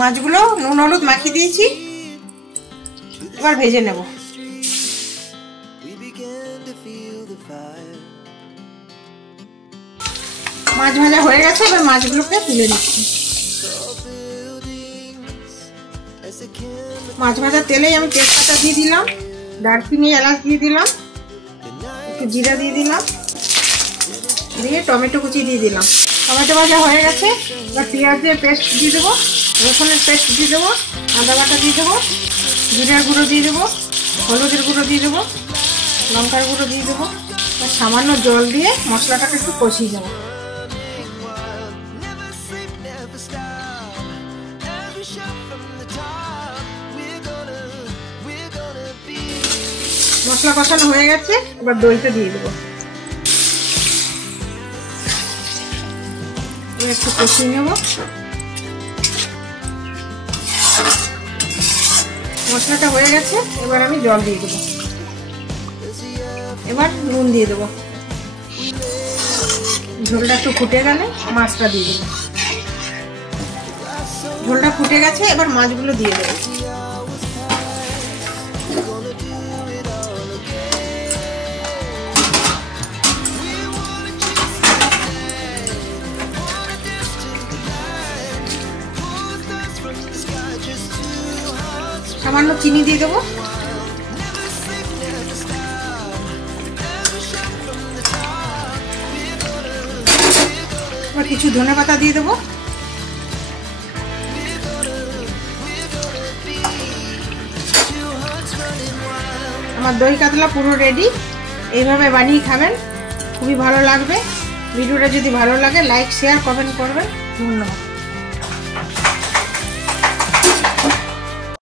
মাছগুলো নুন হলুদ মাখিয়ে দিয়েছি, এবার ভেজে নেব। মাছ ভাজা হয়ে গেছে, এবার মাছগুলোকে তুলে নিচ্ছি। মাছ ভাজা তেলেই আমি তেজপাতা দিয়ে দিলাম, দারচিনি এলাচ দিয়ে দিলাম, একটু জিরা দিয়ে দিলাম, দিয়ে টমেটো কুচি দিয়ে দিলাম। টমেটো ভাজা হয়ে গেছে, এবার পেঁয়াজের পেস্ট দিয়ে দেবো, রসুনের পেস্ট দিয়ে দেবো, আদা বাটা দিয়ে দেবো, জিরার গুঁড়ো দিয়ে দেবো, হলুদের গুঁড়ো দিয়ে দেবো, লঙ্কার গুঁড়ো দিয়ে দেবো, সামান্য জল দিয়ে মশলাটাকে একটু কষিয়ে দেবো। মশলা কষানো হয়ে গেছে, এবার দইটা দিয়ে দেবো, একটু কষিয়ে নেব। মশলাটা হয়ে গেছে, এবার আমি জল দিয়ে দেবো, এবার নুন দিয়ে দেবো। ঝোলটা একটু ফুটে গেলে মাছটা দিয়ে দেবো। ঝোলটা ফুটে গেছে, এবার মাছগুলো দিয়ে দেবো। সামান্য চিনি দিয়ে দেবো, এবার কিছু ধনেপাতা দিয়ে দেবো। আমার দই কাতলা পুরো রেডি। এইভাবে বানিয়ে খাবেন, খুবই ভালো লাগবে। ভিডিওটা যদি ভালো লাগে লাইক শেয়ার কমেন্ট করবেন। ধন্যবাদ।